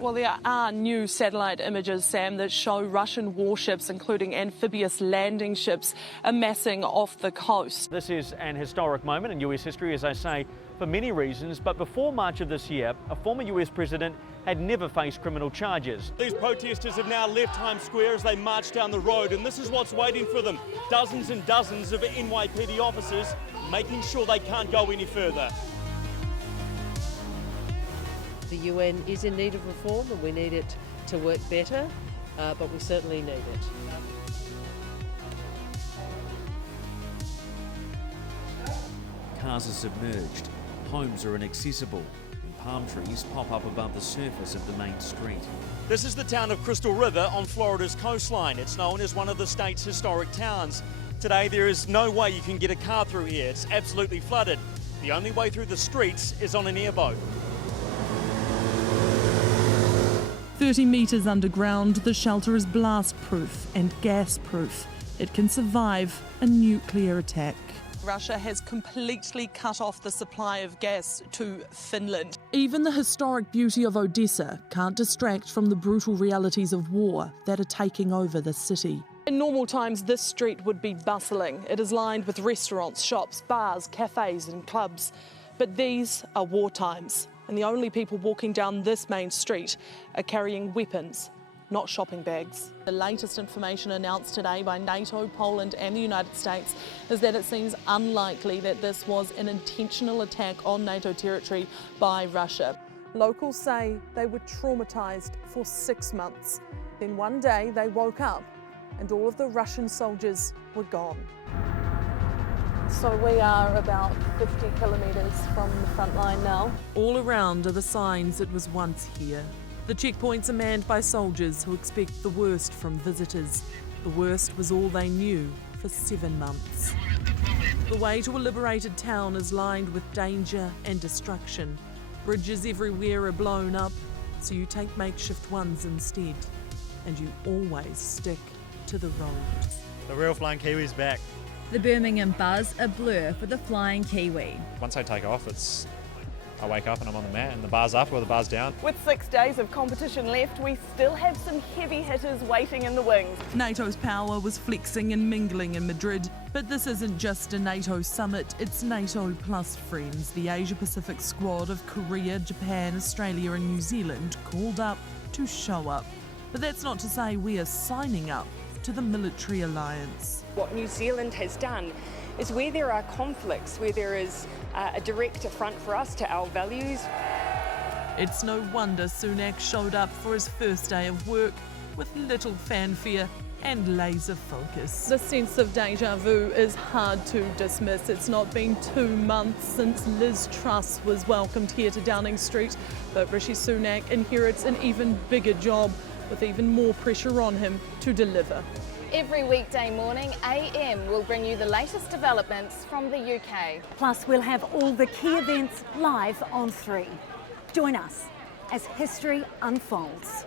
Well, there are new satellite images, Sam, that show Russian warships, including amphibious landing ships, amassing off the coast. This is an historic moment in US history, as I say, for many reasons. But before March of this year, a former US president had never faced criminal charges. These protesters have now left Times Square as they march down the road, and this is what's waiting for them. Dozens and dozens of NYPD officers making sure they can't go any further. The UN is in need of reform and we need it to work better, but we certainly need it. Cars are submerged, homes are inaccessible, and palm trees pop up above the surface of the main street. This is the town of Crystal River on Florida's coastline. It's known as one of the state's historic towns. Today there is no way you can get a car through here. It's absolutely flooded. The only way through the streets is on an airboat. 30 metres underground, the shelter is blast-proof and gas-proof. It can survive a nuclear attack. Russia has completely cut off the supply of gas to Finland. Even the historic beauty of Odessa can't distract from the brutal realities of war that are taking over the city. In normal times, this street would be bustling. It is lined with restaurants, shops, bars, cafes and clubs. But these are war times, and the only people walking down this main street are carrying weapons, not shopping bags. The latest information announced today by NATO, Poland and the United States is that it seems unlikely that this was an intentional attack on NATO territory by Russia. Locals say they were traumatised for 6 months. Then one day they woke up and all of the Russian soldiers were gone. So we are about 50 kilometres from the front line now. All around are the signs it was once here. The checkpoints are manned by soldiers who expect the worst from visitors. The worst was all they knew for 7 months. The way to a liberated town is lined with danger and destruction. Bridges everywhere are blown up, so you take makeshift ones instead. And you always stick to the road. The real Flying Kiwi's back. The Birmingham buzz a blur for the Flying Kiwi. Once I take off, I wake up and I'm on the mat and the bar's up or the bar's down. With 6 days of competition left, we still have some heavy hitters waiting in the wings. NATO's power was flexing and mingling in Madrid, but this isn't just a NATO summit, it's NATO plus friends. The Asia-Pacific squad of Korea, Japan, Australia and New Zealand called up to show up. But that's not to say we are signing up to the military alliance. What New Zealand has done is where there are conflicts, where there is a direct affront for us to our values. It's no wonder Sunak showed up for his first day of work with little fanfare and laser focus. The sense of deja vu is hard to dismiss. It's not been 2 months since Liz Truss was welcomed here to Downing Street, but Rishi Sunak inherits an even bigger job with even more pressure on him to deliver. Every weekday morning, AM will bring you the latest developments from the UK. Plus, we'll have all the key events live on 3. Join us as history unfolds.